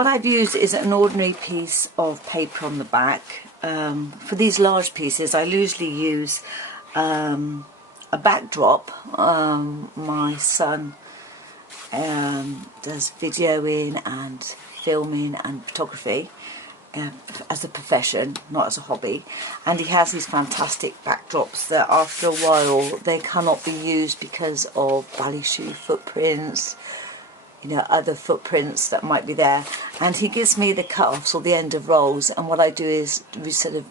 what I've used is an ordinary piece of paper on the back. For these large pieces I usually use a backdrop. My son does videoing and filming and photography as a profession, not as a hobby, and he has these fantastic backdrops that after a while they cannot be used because of ballet shoe footprints, you know, other footprints that might be there, and he gives me the cut-offs or the end of rolls, and what I do is instead of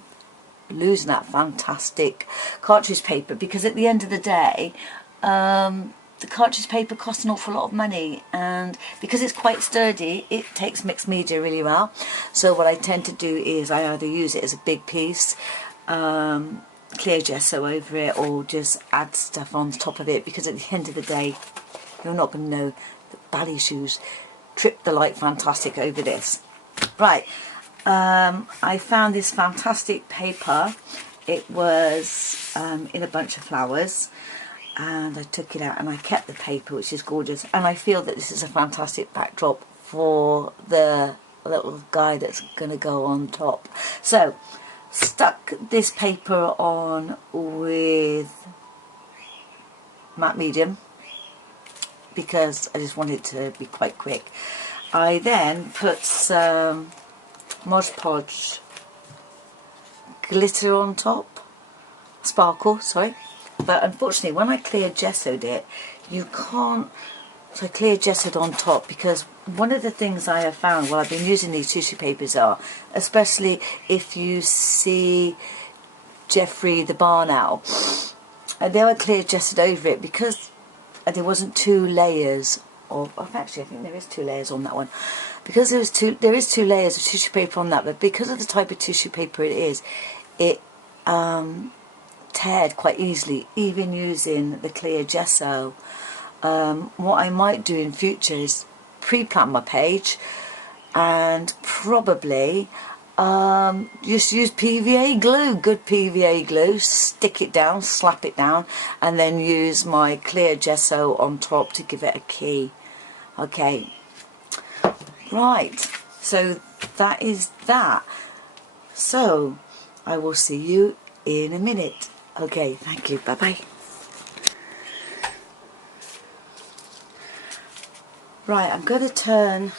losing that fantastic cartridge paper, because at the end of the day the cartridge paper costs an awful lot of money, and because it's quite sturdy it takes mixed media really well. So what I tend to do is I either use it as a big piece, clear gesso over it, or just add stuff on top of it, because at the end of the day you're not going to know that ballet shoes trip the light fantastic over this. Right, I found this fantastic paper. It was in a bunch of flowers, and I took it out and I kept the paper, which is gorgeous, and I feel that this is a fantastic backdrop for the little guy that's going to go on top. So stuck this paper on with matte medium because I just wanted to be quite quick. I then put some Mod Podge glitter on top, sparkle, sorry. But unfortunately when I clear gessoed it, you can't, so I clear gessoed on top, because one of the things I have found while I've been using these tissue papers are, especially if you see Jeffrey the Barn Owl, they were clear gessoed over it because there wasn't 2 layers of, actually I think there is 2 layers on that one, because there is 2 layers of tissue paper on that, but because of the type of tissue paper it is, it teared quite easily, even using the clear gesso. What I might do in future is pre-plan my page and probably just use PVA glue, good PVA glue, stick it down, slap it down, and then use my clear gesso on top to give it a key. Okay, right, so that is that. So I will see you in a minute. Okay, thank you, bye bye. Right, I'm going to turn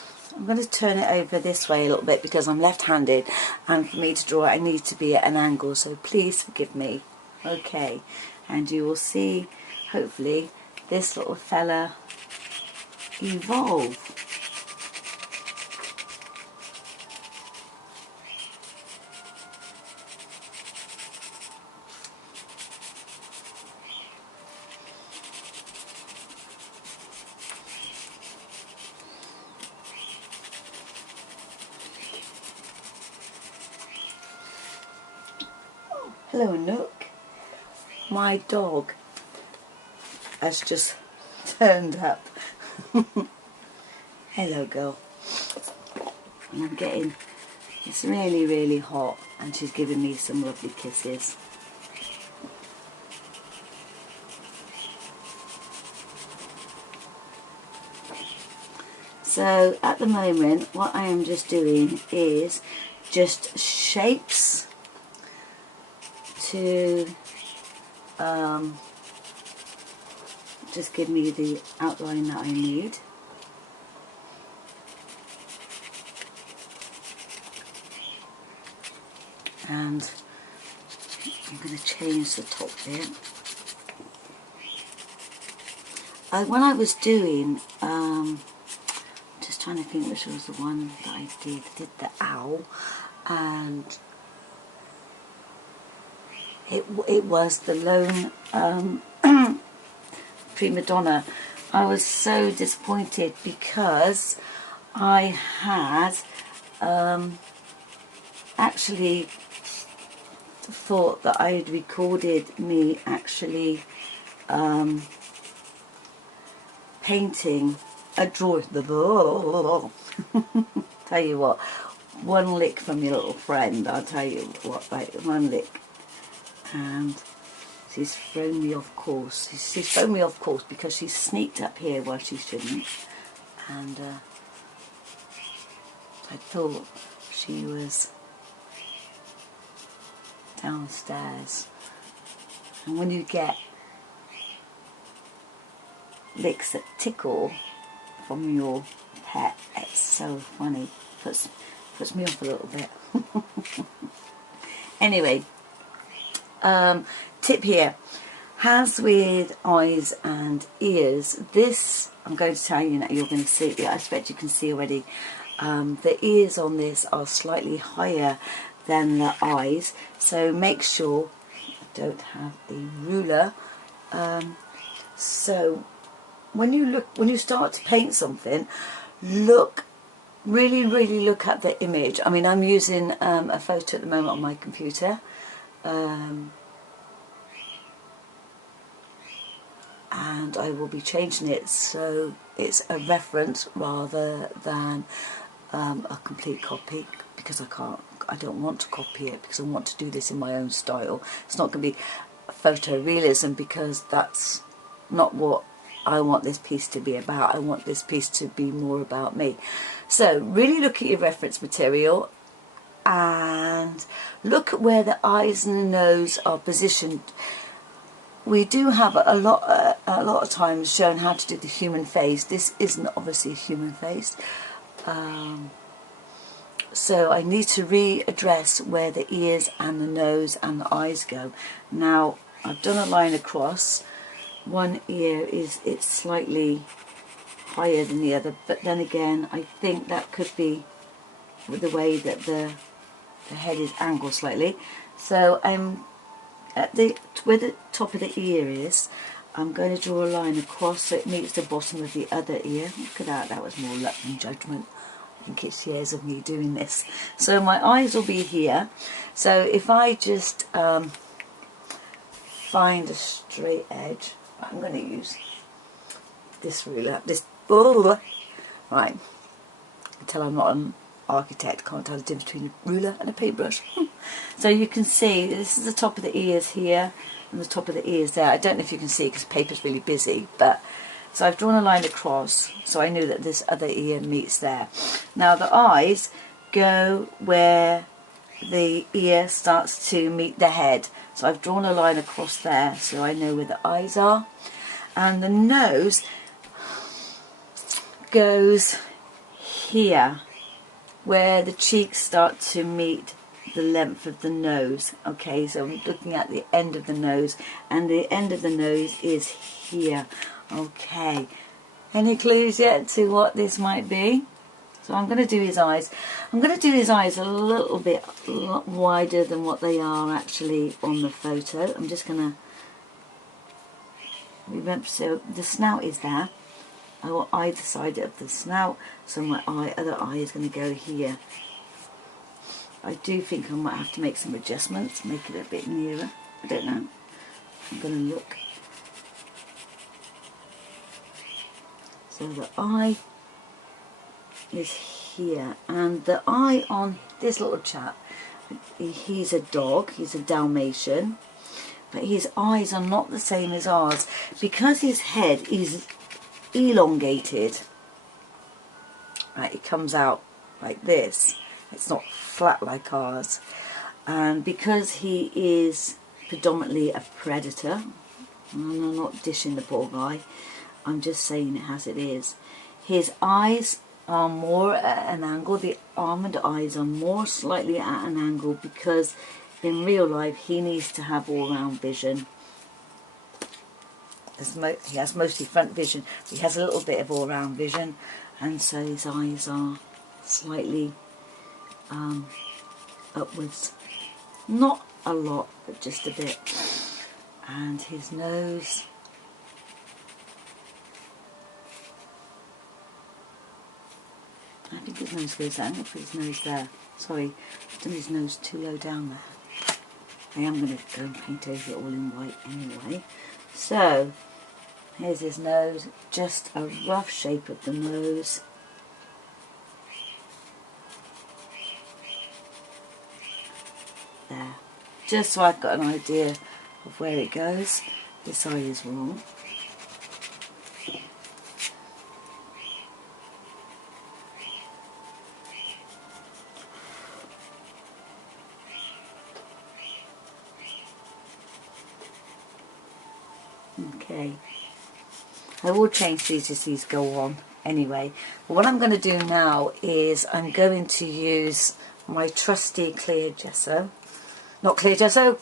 it over this way a little bit because I'm left-handed, and for me to draw it I need to be at an angle, so please forgive me. Okay, and you will see hopefully this little fella evolve. Hello Nook, my dog has just turned up. Hello girl. And I'm getting, it's really hot, and she's giving me some lovely kisses. So at the moment what I am just doing is just shapes to just give me the outline that I need. And I'm going to change the top bit. When I was doing, just trying to think which was the one that I did the owl, and it was the lone prima donna. I was so disappointed because I had actually thought that I had recorded me actually painting a drawing. Tell you what, one lick from your little friend, I'll tell you what, like one lick. And she's thrown me off course. She's thrown me off course because she sneaked up here while she shouldn't. And I thought she was downstairs. And when you get licks that tickle from your pet, it's so funny. Puts me off a little bit. Anyway, tip here. Has with eyes and ears. This, I'm going to tell you now, you're going to see, I expect you can see already, the ears on this are slightly higher than the eyes, so make sure, I don't have a ruler, so when you start to paint something, really look at the image. I mean, I'm using a photo at the moment on my computer, and I will be changing it so it's a reference rather than a complete copy, because I don't want to copy it, because I want to do this in my own style. It's not going to be photorealism, because that's not what I want this piece to be about. I want this piece to be more about me. So really look at your reference material and look at where the eyes and the nose are positioned. We do have a lot of times shown how to do the human face. This isn't obviously a human face. So I need to readdress where the ears and the nose and the eyes go. Now, I've done a line across. One ear it's slightly higher than the other, but then again, I think that could be with the way that the head is angled slightly. So I'm at where the top of the ear is, I'm going to draw a line across so it meets the bottom of the other ear. Look at that was more luck than judgment. I think it's years of me doing this. So my eyes will be here. So if I just find a straight edge, I'm going to use this ruler. Right. Until I'm not an architect, can't tell the difference between a ruler and a paintbrush. So you can see this is the top of the ears here and the top of the ears there. I don't know if you can see because the paper's really busy, but so I've drawn a line across so I knew that this other ear meets there. Now the eyes go where the ear starts to meet the head, so I've drawn a line across there so I know where the eyes are, and the nose goes here where the cheeks start to meet the length of the nose. Okay, so I'm looking at the end of the nose, and the end of the nose is here. Okay, any clues yet to what this might be? So I'm going to do his eyes. I'm going to do his eyes a little bit wider than what they are actually on the photo. I'm just going to remember, so the snout is there. I want either side of the snout, so my other eye is going to go here. I do think I might have to make some adjustments, make it a bit nearer. I don't know. I'm going to look. So the eye is here, and the eye on this little chap, he's a dog, he's a dalmation, but his eyes are not the same as ours because his head is elongated. Right, it comes out like this. It's not flat like ours, and because he is predominantly a predator, and I'm not dishing the poor guy, I'm just saying it as it is. His eyes are more at an angle. The almond eyes are more slightly at an angle because in real life he needs to have all-round vision. He has mostly front vision. He has a little bit of all-round vision, and so his eyes are slightly upwards. Not a lot, but just a bit. And his nose, I think his nose goes there. I'm going to put his nose there. Sorry, I've done his nose too low down there. I am going to go and paint over it all in white anyway. So, here's his nose. Just a rough shape of the nose. There. Just so I've got an idea of where it goes. This eye is wrong. Okay. I will change these as these go on anyway. But what I'm going to do now is I'm going to use my trusty clear gesso. Not clear gesso.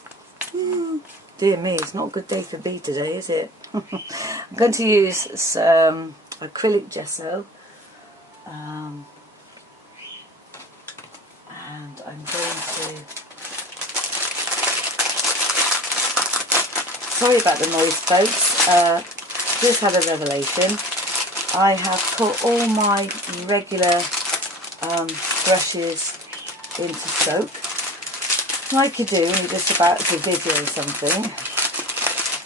Dear me, it's not a good day for B today, is it? I'm going to use some acrylic gesso. And I'm going to... Sorry about the noise, folks. Just had a revelation. I have put all my regular brushes into soak, like you do when you're just about to video or something.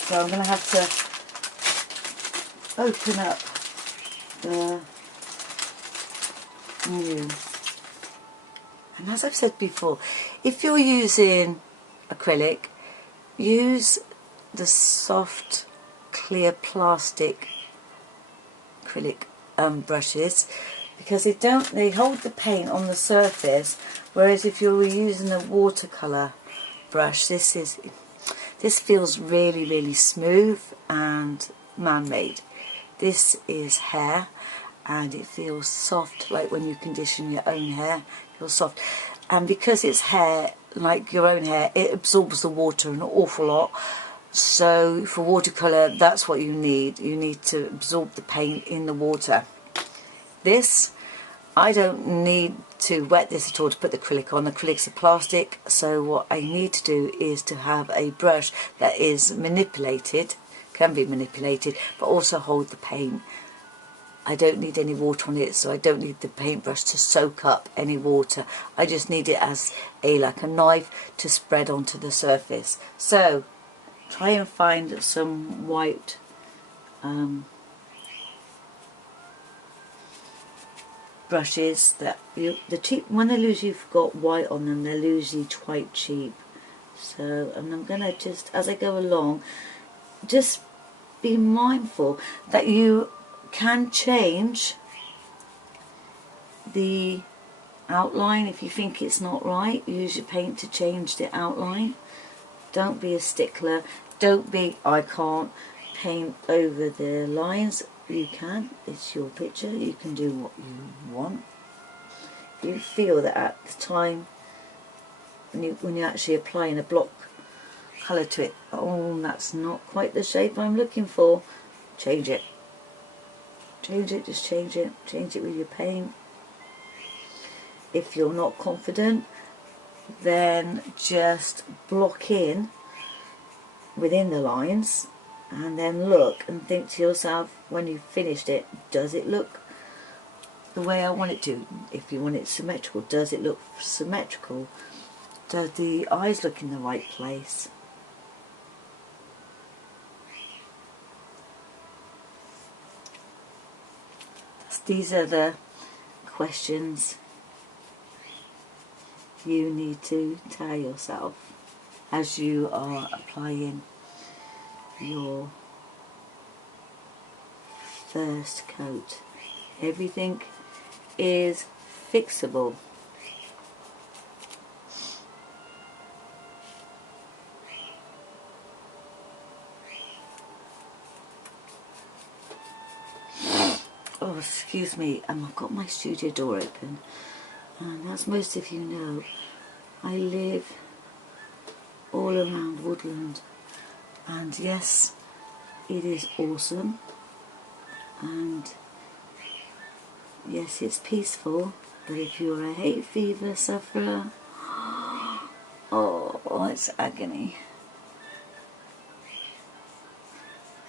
So I'm going to have to open up the new. And as I've said before, if you're using acrylic, use the soft clear plastic acrylic brushes, because they hold the paint on the surface, whereas if you were using a watercolour brush, this feels really smooth and man-made. This is hair and it feels soft, like when you condition your own hair, it feels soft. And because it's hair, like your own hair, it absorbs the water an awful lot. So for watercolour, that's what you need. You need to absorb the paint in the water. This, I don't need to wet this at all to put the acrylic on. The acrylic's a plastic, so what I need to do is to have a brush that is manipulated, can be manipulated, but also hold the paint. I don't need any water on it, so I don't need the paintbrush to soak up any water. I just need it as like a knife to spread onto the surface. So try and find some white brushes that the cheap, when they usually got white on them, they're usually quite cheap. So, and I'm gonna just, as I go along, just be mindful that you can change the outline. If you think it's not right, use your paint to change the outline. Don't be a stickler. Don't be, I can't paint over the lines. You can. It's your picture. You can do what you want. You feel that at the time when you're actually applying a block colour to it, oh, that's not quite the shape I'm looking for. Change it. Change it. Just change it. Change it with your paint. If you're not confident, then just block in within the lines and then look and think to yourself, when you've finished it, does it look the way I want it to? If you want it symmetrical, does it look symmetrical? Does the eyes look in the right place? These are the questions you need to tell yourself as you are applying your first coat. Everything is fixable. Oh, excuse me, I've got my studio door open, and as most of you know, I live all around woodland, and yes, it is awesome, and yes, it's peaceful, but if you're a hay fever sufferer, oh, it's agony.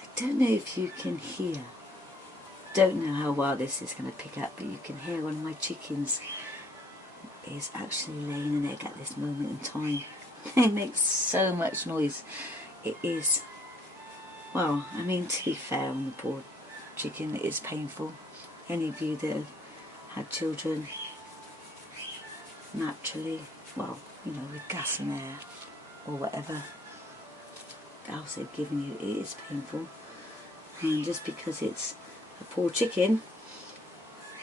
I don't know if you can hear, don't know how well this is going to pick up, but you can hear one of my chickens is actually laying an egg at this moment in time. It makes so much noise. It is, well, I mean, to be fair on the poor chicken, it is painful. Any of you that have had children naturally, well, you know, with gas and air or whatever else they've given you, it is painful. And just because it's a poor chicken,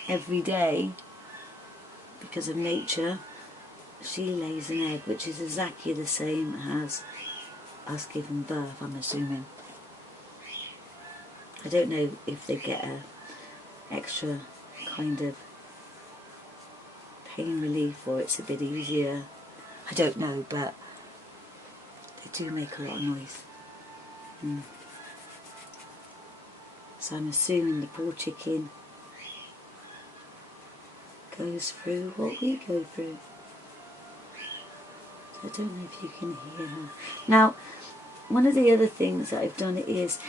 every day, because of nature, she lays an egg, which is exactly the same as us giving birth, I'm assuming. I don't know if they get a extra kind of pain relief or it's a bit easier. I don't know, but they do make a lot of noise. So I'm assuming the poor chicken goes through what we go through. I don't know if you can hear her. Now, one of the other things that I've done is,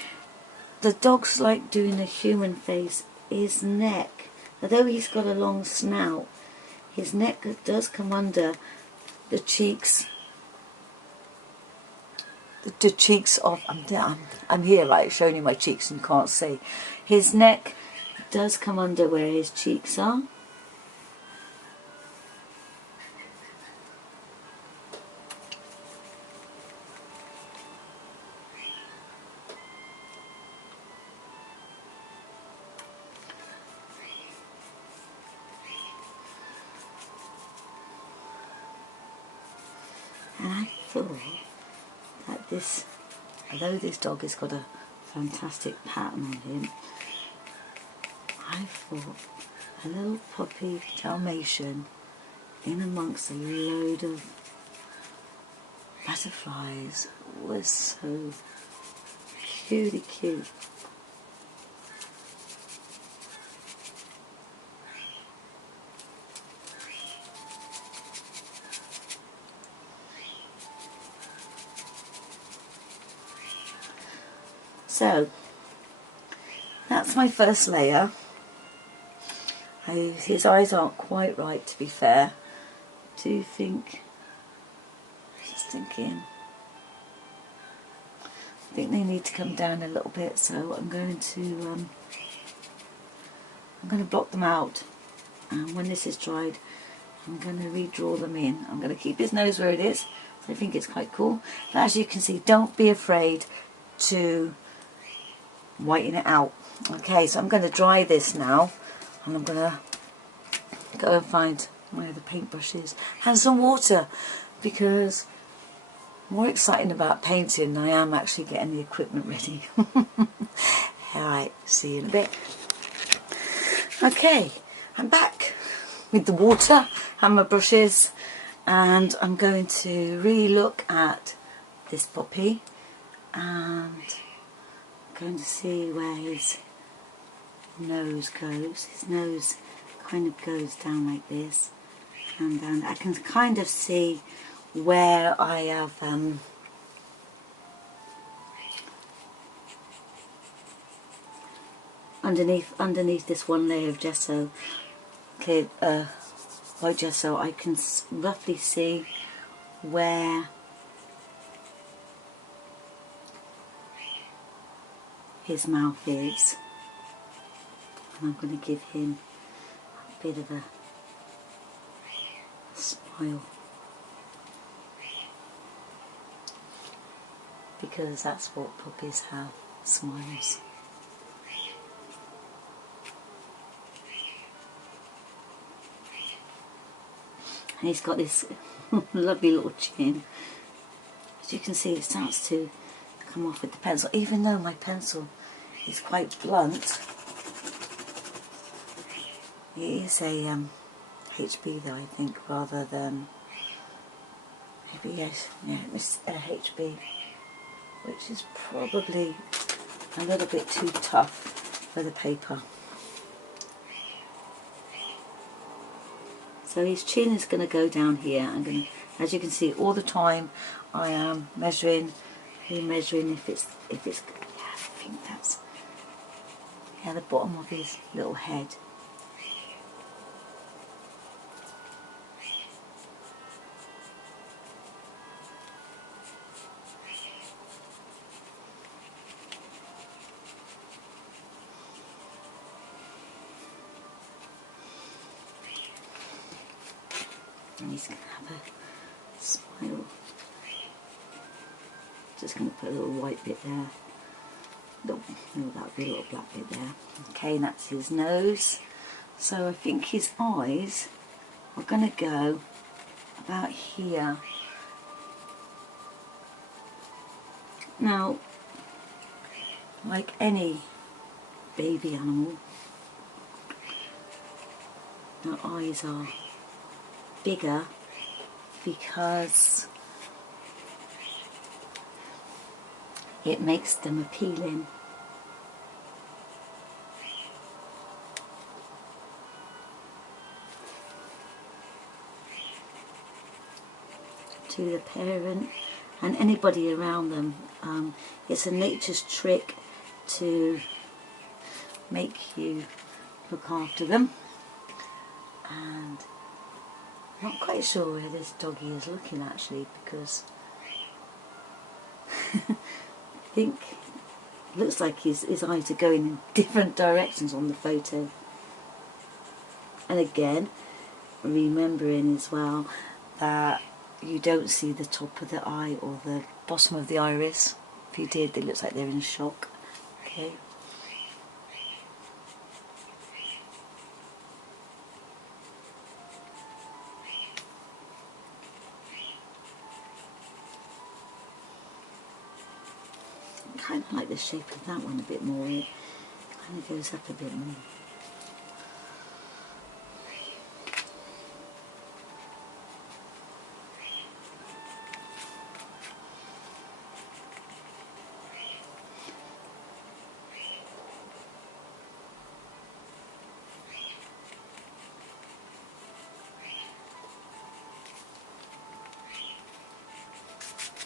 the dog's like doing a human face. His neck, although he's got a long snout, his neck does come under the cheeks. The cheeks of, I'm here, right, showing you my cheeks and you can't see. His neck does come under where his cheeks are. And I thought that this, although this dog has got a fantastic pattern on him, I thought a little puppy dalmation in amongst a load of butterflies was so cutie cute. So that's my first layer. His eyes aren't quite right, to be fair. Do you think? Just thinking. I think they need to come down a little bit, so I'm going to block them out. And when this is dried, I'm going to redraw them in. I'm going to keep his nose where it is. I think it's quite cool. But as you can see, don't be afraid to whiten it out. Okay, so I'm going to dry this now, and I'm going to go and find where the paintbrush is and some water, because I'm more excited about painting than I am actually getting the equipment ready. Alright, see you in a bit. Okay, I'm back with the water and my brushes, and I'm going to re-look at this puppy and going to see where his nose goes. His nose kind of goes down like this and down. I can kind of see where I have underneath this one layer of gesso, okay, white gesso, I can roughly see where his mouth is, and I'm going to give him a bit of a smile, because that's what puppies have, smiles. And he's got this lovely little chin. As you can see, it starts to come off with the pencil, even though my pencil is quite blunt. It is a HB though, I think, rather than, maybe, yes, yeah, it was a HB, which is probably a little bit too tough for the paper. So his chin is going to go down here. I'm going to, as you can see, all the time I am measuring if it's yeah, I think that's, yeah, the bottom of his little head. And he's going to have a smile. Just going to put a little white bit there. No, that would be a little black bit there. Okay, and that's his nose. So I think his eyes are going to go about here. Now, like any baby animal. Their eyes are bigger because it makes them appealing. To the parent and anybody around them. It's a nature's trick to make you look after them. And I'm not quite sure where this doggy is looking actually, because I think it looks like his eyes are going in different directions on the photo. And again, remembering as well that you don't see the top of the eye or the bottom of the iris. If you did, it looks like they're in shock. Okay. I kind of like the shape of that one a bit more. It kind of goes up a bit more.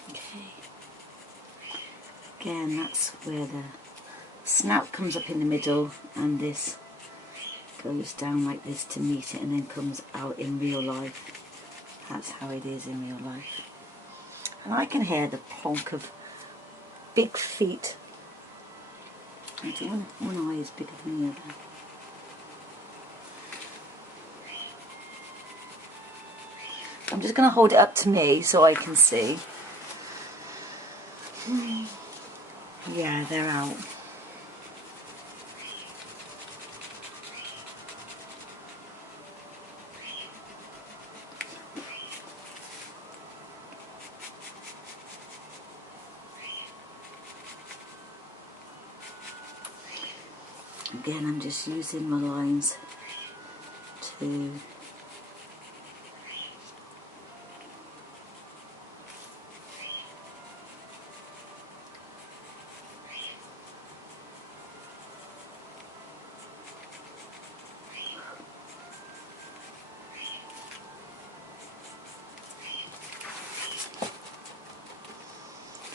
Okay. Again, that's where the snout comes up in the middle and this goes down like this to meet it and then comes out in real life. That's how it is in real life. And I can hear the plonk of big feet. One eye is bigger than the other. I'm just going to hold it up to me so I can see. Yeah, they're out. Again, I'm just using my lines to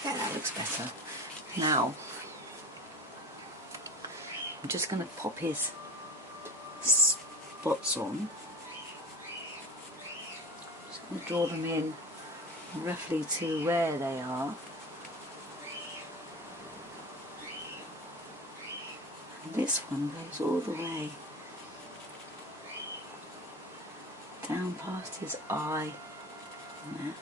yeah, that looks better. Now, I'm just going to pop his spots on. Just going to draw them in roughly to where they are. And this one goes all the way down past his eye. There.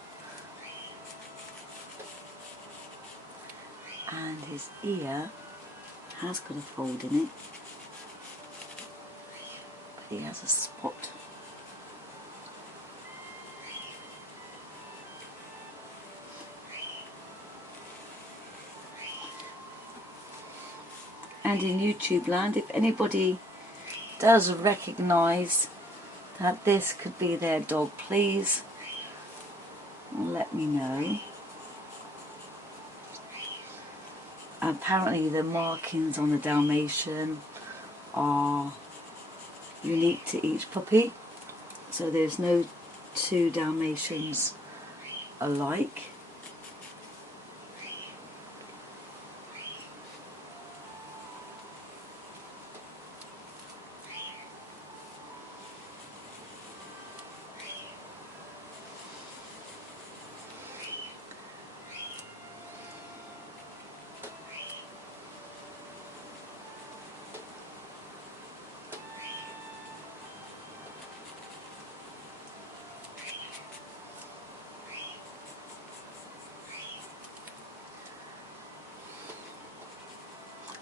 And his ear has got a fold in it, but he has a spot. And in YouTube land, if anybody does recognise that this could be their dog, please let me know. Apparently the markings on the Dalmatian are unique to each puppy, so there's no two Dalmatians alike.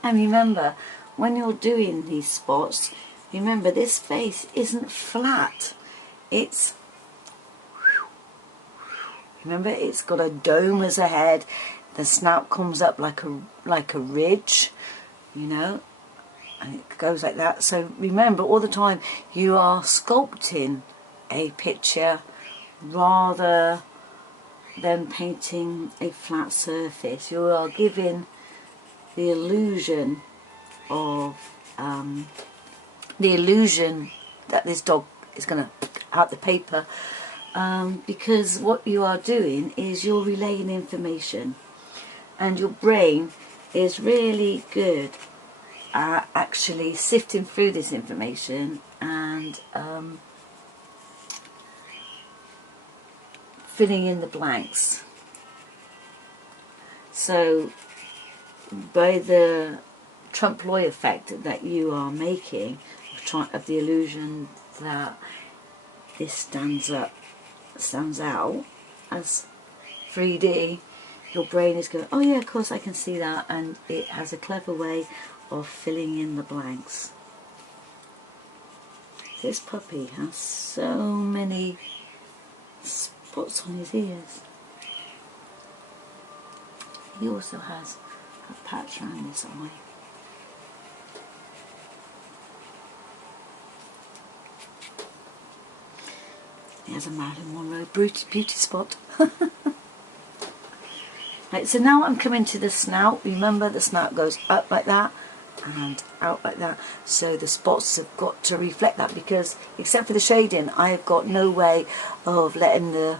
And remember, when you're doing these spots, remember this face isn't flat. It's, remember, it's got a dome as a head. The snout comes up like a ridge, you know. and it goes like that. So remember, all the time you are sculpting a picture rather than painting a flat surface. You are giving the illusion of that this dog is going to out the paper, because what you are doing is you're relaying information, and your brain is really good at actually sifting through this information and filling in the blanks. So by the trompe l'oeil effect that you are making of the illusion that this stands out as 3D, your brain is going, oh yeah, of course I can see that, and it has a clever way of filling in the blanks. This puppy has so many spots on his ears. He also has a patch around his eye. He has a Marilyn Monroe beauty spot. Right, so now I'm coming to the snout. Remember, the snout goes up like that and out like that. So the spots have got to reflect that, because except for the shading, I have got no way of letting the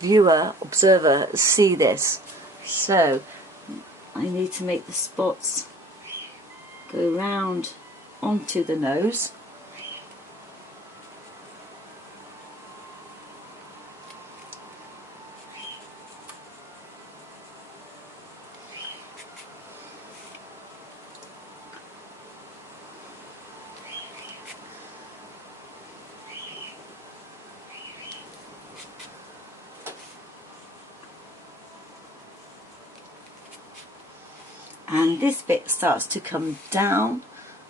viewer, observer, see this. So I need to make the spots go round onto the nose. And this bit starts to come down,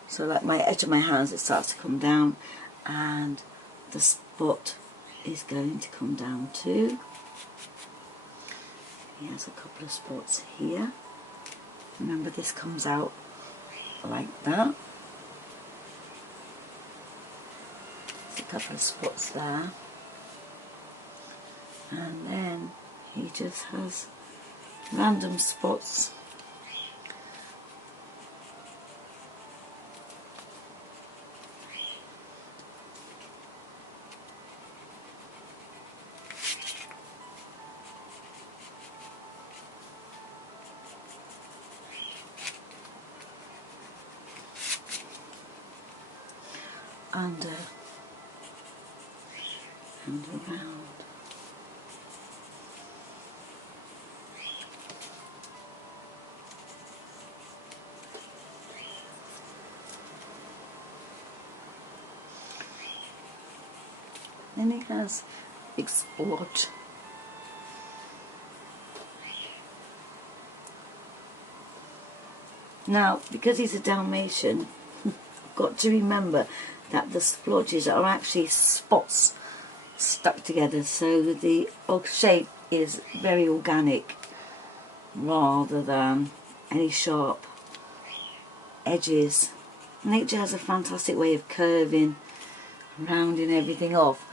so like my edge of my hands, it starts to come down, and the spot is going to come down too. He has a couple of spots here. Remember, this comes out like that. There's a couple of spots there, and then he just has random spots. Under and around. Then he has big spot. Now, because he's a dalmation, I've got to remember that the splodges are actually spots stuck together, so the shape is very organic rather than any sharp edges. Nature has a fantastic way of curving, rounding everything off,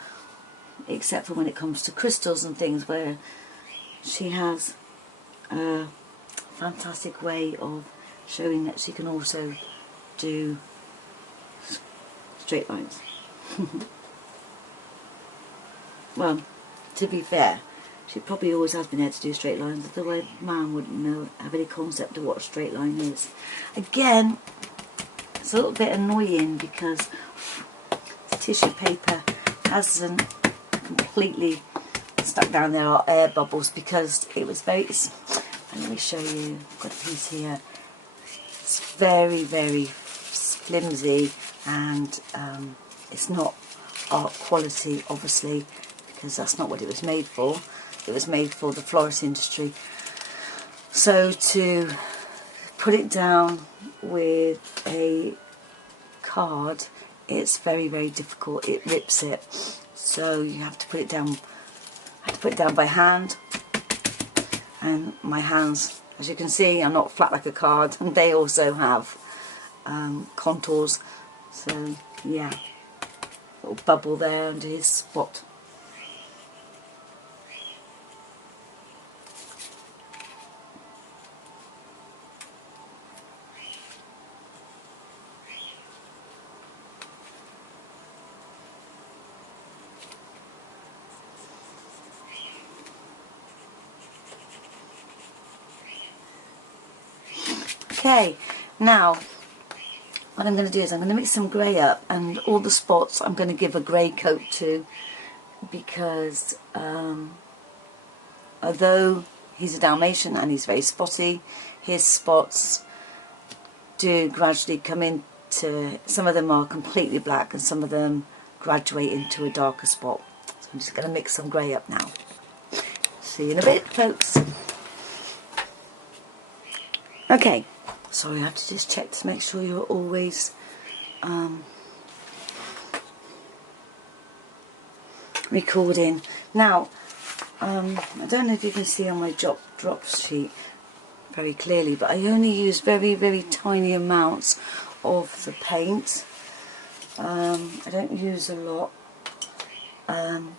except for when it comes to crystals and things, where she has a fantastic way of showing that she can also do straight lines. Well, to be fair, she probably always has been able to do straight lines, otherwise man wouldn't have any concept of what a straight line is. Again, it's a little bit annoying because the tissue paper hasn't completely stuck down. There are air bubbles because it was very, let me show you, I've got a piece here. It's very, very flimsy, and it's not art quality, obviously, because that's not what it was made for. It was made for the florist industry. So to put it down with a card, it's very, very difficult. It rips it. So you have to put it down. I have to put it down by hand, and my hands, as you can see, are not flat like a card, and they also have contours. So yeah, little bubble there under his spot. Okay, now what I'm going to do is I'm going to mix some grey up, and all the spots I'm going to give a grey coat to, because although he's a Dalmatian and he's very spotty, his spots do gradually come into, some of them are completely black and some of them graduate into a darker spot. So I'm just going to mix some grey up now. See you in a bit, folks. Okay, sorry, I have to just check to make sure you're always recording. Now, I don't know if you can see on my drop sheet very clearly, but I only use very, very tiny amounts of the paint. I don't use a lot. I'm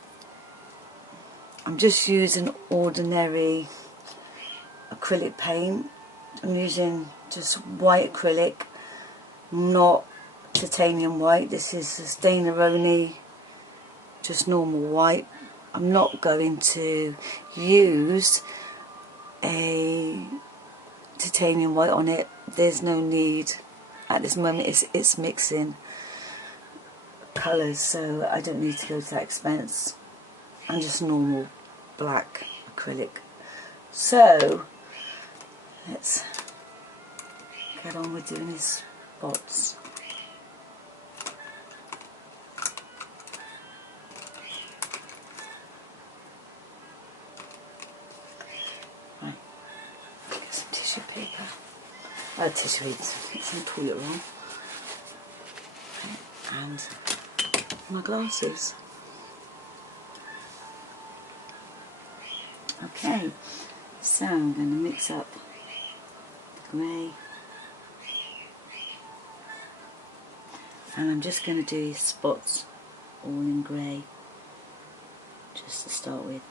just using ordinary acrylic paint. I'm using just white acrylic, not titanium white. This is a Staineroni, just normal white. I'm not going to use a titanium white on it. There's no need at this moment. It's mixing colours, so I don't need to go to that expense. And just normal black acrylic. So let's get on with doing his spots. Right, get some tissue paper. Tissue paper, some toilet roll. And my glasses. Okay, so I'm going to mix up the grey, and I'm just going to do spots all in grey just to start with.